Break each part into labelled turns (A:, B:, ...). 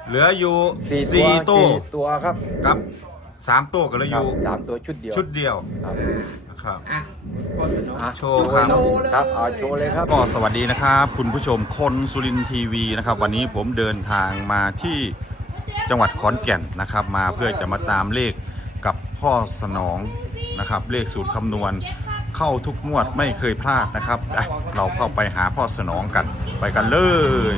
A: เหลืออยู่
B: 4
A: 4 ตู้
B: ตัวครับ
A: กับ3 ตู้ก็เหลืออยู่
B: 3 ตัวชุดเดียว
A: ชุดเดียว
B: ครับ
A: นะครับ
C: อ่ะพอสนอง
A: โชว์ครับ
B: ครับเอาโชว์เลยครับ
A: ก็สวัสดีนะครับคุณผู้ชมคนสุรินทร์ทีวีนะครับวันนี้ผมเดินทางมาที่จังหวัดขอนแก่นนะครับมาเพื่อจะมาตามเลขกับพ่อสนองนะครับเลขสูตรคำนวณเข้าทุกงวดไม่เคยพลาดนะครับเราเข้าไปหาพ่อสนองกันไปกันเลย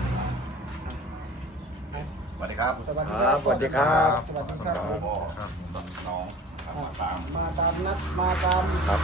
A: สวัสดีครับ
B: สวัสดีครับสวัสดีครับ
D: สวัสดีครับ
A: ครับน้องมาตาม
D: มาตามนัดมาตาม
B: ครับ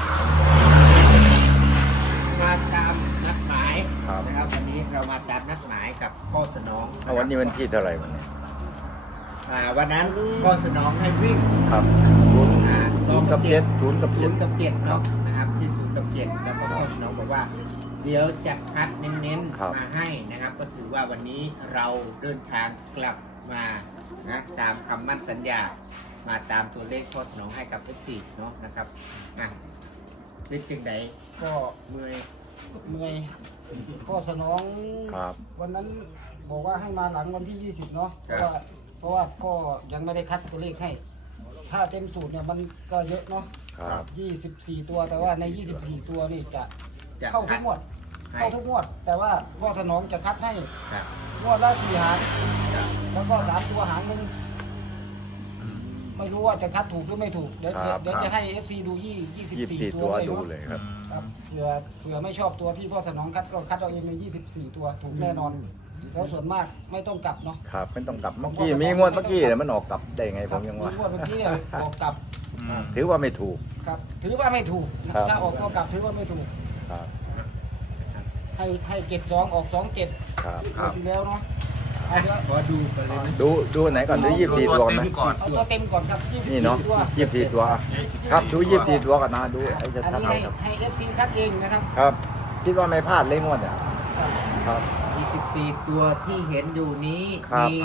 C: มาตามนัดหมาย
B: ครับ
C: นะครับวันนี้เรามาตามนัดหมายกับพ่อสนอง
B: เอาวันนี้วันที่เท่าไหร่วันนี้
C: วันนั้นพ่อสนองให้วิ่ง
B: ครับ
C: สอง
B: 0 กับ 7 0 กับ
C: ศูนย์
B: 7
C: กับเจ็ดเนาะนะครับที่ศูนย์กับเจ็ดแล้วก็พ่อสนองบอกว่า เดี๋ยวจะคัดเน้น
B: ครับ
C: ๆมาให้นะครับ ก็ถือว่าวันนี้เราเดินทางกลับมานะตามคำมั่นสัญญามาตามตัวเลขพ่อสนองให้กับ F4 เนาะนะครับอ่ะเป็นจังได
D: ก็
C: เมื่อย
D: เมื่อยข้อสนอง
B: ครับ
D: วันนั้นบอกว่าให้มาหลังวันที่ 20 เนาะเพราะว่าก็ยังไม่ได้คัดตัวเลขให้ ถ้าเต็มสูตรเนี่ยมันก็เยอะเนาะ
B: ครับ
D: 24 ตัวแต่ว่าใน 24 ตัวนี่จะ
C: จะ
D: เข้าทุกงวด
C: ให้
D: เข้าทุกงวด แต่ว่าพ่อสนองจะคัดให้
C: ครับ
D: งวดละ4 หางแล้วก็3 ตัวหางหนึงไม่รู้ว่าจะคัดถูกหรือไม่ถูกเดี๋ยว
B: ครับ
D: เดี๋ยวจะให้ FC ดู24
B: 24
D: ตั
B: ตัว ว
D: เลย
B: ดู
D: เนาะ
B: เลยครับ
D: ครับเผื่อไม่ชอบตัวที่พ่อสนองคัดก็คัดเอาเองใน24 ตัวถูกแน่นอนแล้วส่วนมากไม่ต้องกลับเนาะ
B: ครับไม่ต้องกลับเมื่อกี้มีงวดเมื่อกี้เนี่ยมันออกกลับได้ไงผมยังว่า
D: งวดเมื่อกี้เนี่ยออกกลับ
B: ถือว่าไม่ถูก
D: ครับ ถือว่าไม่ถูกนะครับ ถ้าออกตัวกลับถือว่าไม่ถูก
B: ครับ
D: ให้72ออก27
B: ครับ
A: ครับ
D: ที่แล้วเนาะเอาเดี๋ยว
C: ขอดูกันเลยนะ
B: ดูไหนก่อนดู24 ตัวก่อนไหม
A: เต็มก่อน
D: เอาตัวเต็มก่อนครับ24
B: นี่เนาะ
D: ตัว
B: 24 ตัวครับดู24 ตัวก่อนนะดูไอ้จะ
D: อัน
B: ทัด
D: นี้
B: เอาครับ
D: ให้ FC คัดเองนะครับ
B: ครับคิดว่าไม่พลาดเลยงวดเนี่ยครับ
C: 24 ตัวที่เห็นอยู่นี้
B: ครับ
C: มี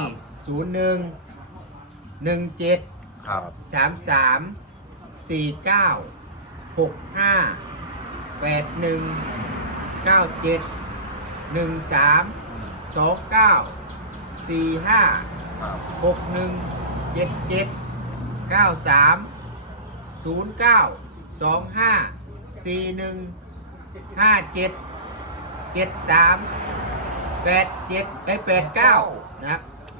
C: 01 17
A: ครับ
C: 33 49 65 81 97 13 29 45
A: ครับ
C: 61 77 93 09 25 41 57 73 87 89 นะครับ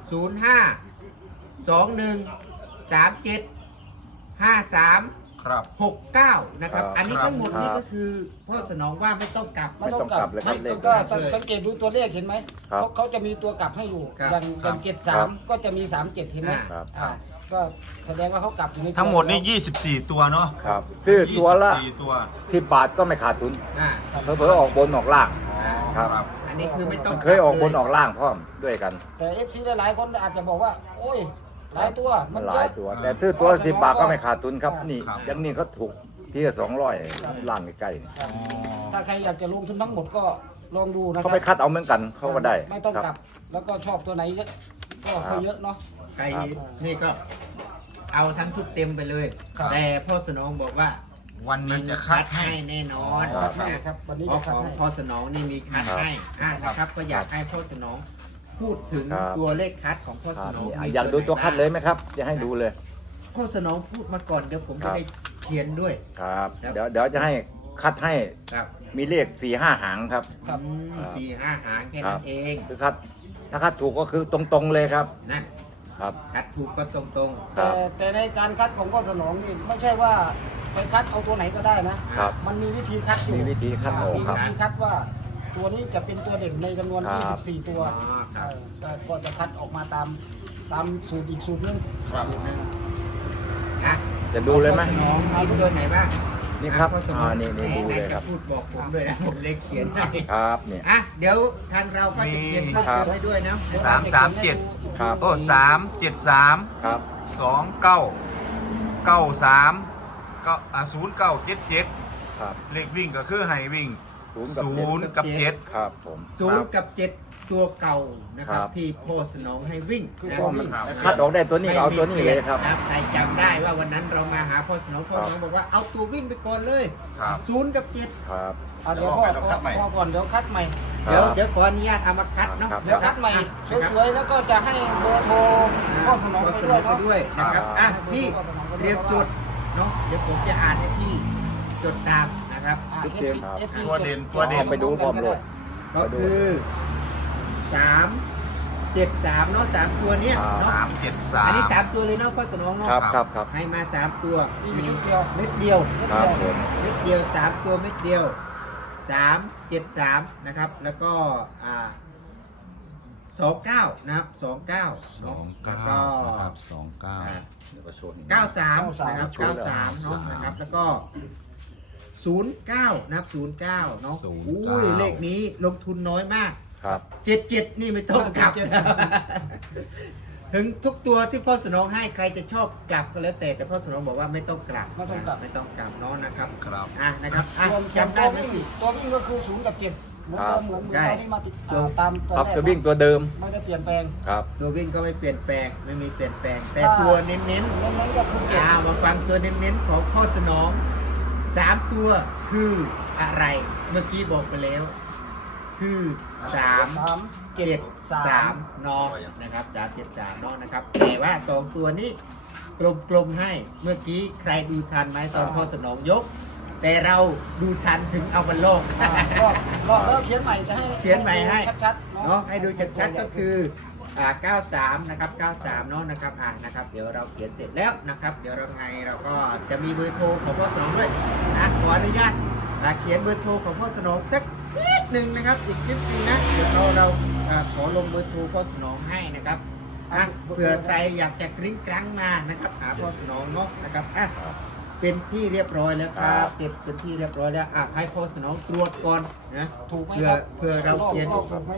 C: 05 21 37 53
A: ครับ
C: 69 นะครับ
B: ครับ
C: อันนี้ทั้งหมดนี้
B: ครับ
C: ก็คือพ่อสนองว่าไม่ต้องกลับ
B: ไม่ต้องกลับเลยครับเลข
D: ก็สังเกตดูตัวเลขเห็นไหม
B: ครับ
D: เขาจะมีตัวกลับให้อยู่
C: ครับ
D: อย่าง
A: ครับ
D: 73 ก็จะมี 37 เห็นไหม
B: ครับ
D: ก็แสดงว่าเขากลับอยู่ในตัว
A: ทั้งหมดนี่24 ตัวเนาะ
B: ครับคือตัวละ
A: 24 ตัว
B: 10 บาทก็ไม่ขาดทุน
C: อ่า
B: เพิ่อออกบนออกล่าง ครับ
C: อันนี้คือไม่ต้อง
B: มันเคยออกบนออกล่างพร้อมด้วยกัน
D: แต่ FC หลายๆคนอาจจะบอกว่า โอ้ย หลายตัว
B: มัน
D: เย
B: ห
D: อะ
B: ลายตัว แต่ซื้อตัว10 บาทก็ไม่ขาดทุนครับ นี่
A: ครับ
B: อยังนี้เขาถูกที่ละ200ล้านใกล้ๆนี่
D: ครับถ้าใครอยากจะลงทุนทั้งหมดก็ลองดูนะครั
B: เขาไปคัดเอาเหมือนกันเขาก็ได้
D: ไม่ต้อง
B: ค
D: ก
B: รั
D: ลับ แล้วก็ชอบตัวไหนเยอะก็ให้เยอะเนาะ
C: ใครนี่ก็เอาทั้งชุดเต็มไปเลย
D: ครับ
C: แต่พ่อสนองบอกว่า
A: วันนี้จะคัดให้
C: แน่นอน
B: ครับ
D: ครับวันนี้
C: เพราะ
D: จะคั
C: ข
D: ด
C: อง
D: ให้
C: พ่อสนองนี่มีคัดให้นะครับก็อยากให้พ่อสนองพูดถึง
B: ครับ
C: ตัวเลขคัดของพ่อ
B: ค
C: ส
B: รับ
C: นอง
B: นี่อยากดูตัวคัดเลยไหมครับจะให้ดูเลย
C: พ่อสนองพูดมาก่อนเดี๋ยวผม
B: ครั
C: จะ
B: บ
C: ได้เขียนด้วย
B: ครับ
C: ครับ
B: เดี๋ยวจะให้คัดให้
C: ครับ
B: มีเลข4-5 หางครับ
D: ครับ
B: ครับ
C: 4-5 หางแค่
B: ครั
C: นั้
B: บ
C: นเอง
B: คือคัดถ้าคัดถูกก็คือตรงๆเลยครับ
C: นะครับ คัดถูกก็ตรง
B: ครั
D: แต่
B: บ
D: ในการคัดของพ่อสนองนี่ไม่ใช่ว่าไปคัดเอาตัวไหนก็ได้นะ
B: ครับ
D: มันมีวิธีคัดอยู่
B: มีวิธีคัดออก
D: มี
B: ครับ
D: วิธีคัดว่าตัวนี้จะเป็นตัวเด่นในจำนวน
B: ครับ
D: 24 ตัว
C: อ๋อครับ
D: ก็จะคัดออกมาตามสูตรอีกสูตรนึง
A: ครับ
C: ๆอ่ะ
B: จะดูเลยไหม
C: พ่อสนองมีตัวไหนบ้าง
B: นี่ครับ
C: พ่อสนอง
B: นี่ดูเลยครับ
C: ไหนจะพูดบอกผมด้วยนะผมเล็กเขียนให้
B: ครับเนี่ย
C: อ่ะเดี๋ยวทางเราก็จะเขียนเพิ่ม
B: ครั
C: เติ
B: บ
C: มให้ด้วยนะ
A: 337
B: ครับ
A: โอ้373
B: ครับ
A: 29 93ก็0977
B: ครับ
A: เลขวิ่งก็คือให้วิ่ง
B: 0 กับ
A: 0 กับ 7
B: ครับผม
C: 0 กับ 7 ตัวเก่านะครับ
B: ครับ
C: ที่พ่อสนองให้วิ่ง
D: คือ
C: นะ
D: พ่อ
B: มัน
D: วิ่ง
B: คัดออกได้ตัวนี้ก็เอาตัวนี้เลยครับ
C: ใครจำได้ว่าวันนั้นเรามาหาพ่อสนองพ่อสนองบอกว่าเอาตัววิ่งไปก่อนเลย
A: ครับ
C: 0 กับ
B: ครับ
D: เดี๋ยวพ่อ
A: เดี๋ยวคัดใหม่
D: พ่อก่อนเดี๋ยวคัดใหม่
C: เดี๋ยวขออนุญาตเอามาคัดเนาะ
D: เดี๋ยวคัดใหม่สวยๆแล้วก็จะให้เบอร์โทรพ่อสนองไปด้วย
C: นะครับพี่เตรียมจดเนาะเดี๋ยวผมจะอ่านให้พี่จดตามนะครับ
A: ตัวเด่น
B: ไปดูพร้อมโลด
C: ก็คือ373เนาะ3ตัวเนี้ยเนาะ
A: 373
C: อันนี้3ตัวเลยเนาะพ่อสนองเนาะ
B: ครับ
C: ให้มา3ตัว
D: มีอยู่ชุดเดียว
C: เม็ดเดียว
B: ครับผม
C: เม็ดเดียว3ตัวเม็ดเดียว373นะครับแล้วก็29นะครับ29 แล้วก็
A: นะครับ
C: 93นะครับ93เนาะนะครับแล้วก็09นะครับ09เนาะอุ้ยเลขนี้ลงทุนน้อยมาก
B: ครับ
C: 77นี่ไม่ต้องกลับ ถึงทุกตัวที่พ่อสนองให้ใครจะชอบกลับก็แล้วแต่พ่อสนองบอกว่าไม่ต้องกลับไม่ต้องกลับเนาะนะครับ
A: ครับ
C: นะครับจำได้ไหมพี่
D: ตัววิ่งก็คือ0 กับ 7เหมือนเดิมเหมือนเราที่มาติดตามตัว
B: ครับ
D: แรก
B: ตัววิ่งตัวเดิม
D: ไม่ได้เปลี่ยนแปลง
B: ครับ
C: ตัววิ่งก็ไม่เปลี่ยนแปลงไม่มีเปลี่ยนแปลง แต่ตัวเน้น
D: เน้นก็คือเจ็ด
C: มาฟังตัวเน้นของพ่อสนอง3ตัวคืออะไร เมื่อกี้บอกไปแล้ว คือ373นอนะครับ373นอนะครับแต่ว่า2ตัวนี้กลมๆให้เมื่อกี้ใครดูทันไหมตอนพ่อสนองยก แต่เราดูทันถึงเอามันโลก
D: รอแล้วเขียนใหม่จะให้
C: เขียนใหม่ให้
D: ชัดๆ
C: เนาะให้ดูชัดๆก็คือ93นะครับ93เนาะนะครับนะครับเดี๋ยวเราเขียนเสร็จแล้วนะครับเดี๋ยวเราก็จะมีเบอร์โทรของพ่อสนองด้วยขออนุญาตเขียนเบอร์โทรของพ่อสนองสักนิดหนึ่งนะครับอีกนิดนึงนะเดี๋ยวเราขอลงเบอร์โทรพ่อสนองให้นะครับเผื่อใครอยากจะกริ้งกรังมานะครับหาพ่อสนองเนาะนะครับเป็นที่เรียบร้อยแล้วครับเสร็จเป็นที่เรียบร้อยแล้วให้พ่อสนองตรวจก่อนนะ
D: ถูกไหม
C: เพื่อเราเขียน
D: ถูกไหม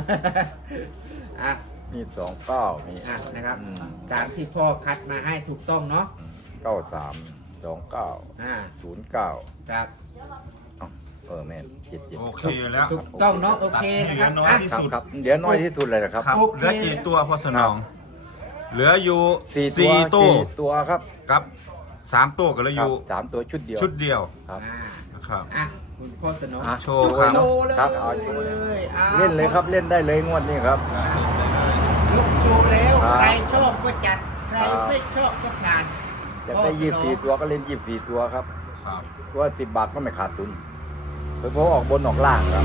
B: มี29มี
C: นะครับตามที่พ่อคัดมาให้ถูกต้องเนาะ
B: 93 29 09
C: ครับ
B: แม่น77
A: โอเคแล้ว
C: ถูกต้องเนาะโอเคนะ
A: เห
C: ค
A: ลื
C: รั
A: อบ น้อยที่สุด
B: ครับเดี๋ยวน้อยที่สุดเลยนะครับ
A: ครับ
C: โอเค
A: เหลือกี่ตัวพ่อสนอง เหลืออยู่
B: 4
A: ตัว
B: ตัวครับ
A: กับ3ตัวก็เหลืออยู่
B: 3ตัวชุดเดียว
A: ชุดเดียว
B: ครับ
A: นะครับ
C: คุณพ่อสนอง
A: โชว์ครับ
C: โชว์เลย
B: ครับเอา เล่นเลยครับเล่นได้เลยงวดนี้ครับ
C: ยกโชว์แล้ว
B: ครับ
C: ใครชอบก็จัดใครไม่ชอบก็ผ่าน
B: อยากได้24ตัวก็เล่น24ตัวครับ
A: ครับ
B: ตัว10 บาทก็ไม่ขาดทุนเพราะออกบนออกล่างครับ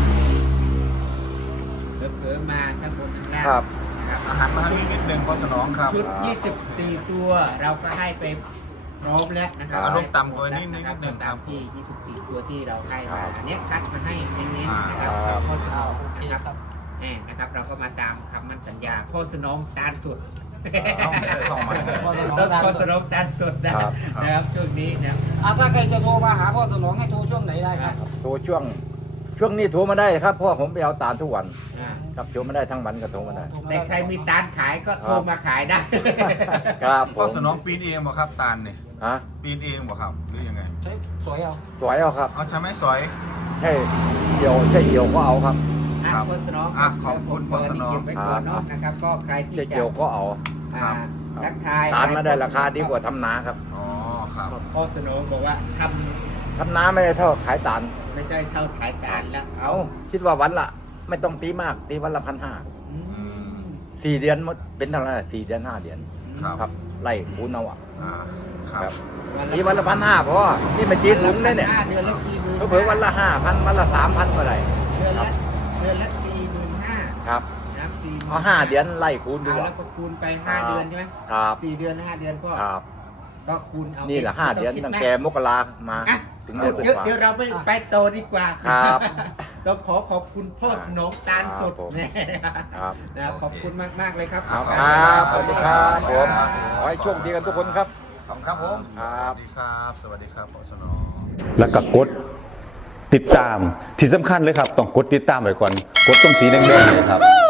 C: เผลอๆมาทั้งบนทั้งล่าง
B: ครับ
C: นะครับ
A: อาหารมาทางนี้นิดนึงพ่อสนองครับ
C: ชุด 24 ตัวเราก็ให้ไปพร้อมแล้วนะครับ
A: อารมณ์ต่ำกว่านี้นิดนึงครับ
C: ตามที่ 24 ตัวที่เราให้มาอันนี้คัดมาให้เน้นๆนะครับ
B: ครับ
C: พ่อสนอง
D: โอเค
C: นะครับ
D: ครับ
C: นะครับ เราก็มาตามคำมั่นสัญญาพ่อสนองตาลสุด
A: เข้ามา
C: พ่อสนองตาลสุดนะครับช่วงนี้นะ
D: ถ้าใครจะโทรมาหาพ่อสนองให้โทรช่วงไหนได้ครับ
B: ตัวช่วงนี้โทรมาได้ครับเพราะว่าผมไปเอาตาลทุกวัน
C: อ่า
B: ครับโทรมาได้ทั้งวันก็โทรมาได้
C: แต่ใครมีตาลขายก็โทรมาขายได้
B: ครับผ
A: พ่อ
B: ม
A: สนองปีนเองบ่ครับตาลเนี่ย
B: ฮะ
A: ปีนเองบ่ครับหรือยังไง
D: ใช้สวยเอา
B: สวยเอาครับ
A: เอาใช่ไหมสอย
B: ใช่เหี่ยวก็เอาครับ
A: ครับ
C: พ่อสนอง
A: ขอบคุณพ่อสนอง
C: เก็บไว้ก่อนเนาะนะครับก็ใครที่
B: ใช่
C: จะ
B: เหี่ยวก็เอา
C: อ่าทักทาย
B: ตาลมาได้ราคาดีกว่าทำนาครับ
A: อ๋อครับ
C: พ่อสนองบอกว่าท
B: ทำนาไม่ได้เท่าขายตาล
C: ำไม่ได้เท่าขายตาลแล้ว
B: เอาคิดว่าวันละไม่ต้องตีมากตีวันละ1,500
A: อืม
B: 4 เดือนหมดเป็นเท่าไหร่4 เดือน5 เดือน
A: ครับ
B: ครับไล่คูณเอาอ่ะ
A: ครับ
B: ตีวันละ1,500เพราะว่านี่มันตีถุงได้เนี่ย
C: เดือนละ40,000
B: เผื่อวันละ5,000วันละ3,000ก็ได้
C: เดือนละ45,000
B: ครับ
C: นะครับ40,000
B: เอา5 เดือนไล่คูณดู
C: แล้วก็คูณไป5 เดือนใช่ไหม
B: ครับ
C: 4 เดือน5 เดือนพ่อ
B: ครับ
C: ก็คูณเอา
B: นี่แหละ5 เดือนตั้งแต่มกรามา
C: อ่ะ
B: ถึงเดือน
C: เดี๋ยวเราไปโตอดีกว่า
B: ครับ
C: ต้องขอบคุณพ่อสนองตาลสด
B: ครับผม
C: เนี่ย
B: ครับ
C: นะครับขอบคุณมากๆเลยครับ
B: ครับสวัสดีครับผมขอให้โชคดีกันทุกคนครับ
A: ขอบคุณครับผม
B: ครับ
A: สวัสดีครับ สวัสดีครับพ่อสนอง
E: แล้วก็กดติดตามที่สำคัญเลยครับ ต้องกดติดตามไว้ก่อน กดตรงสีแดงๆเนี่ยครับ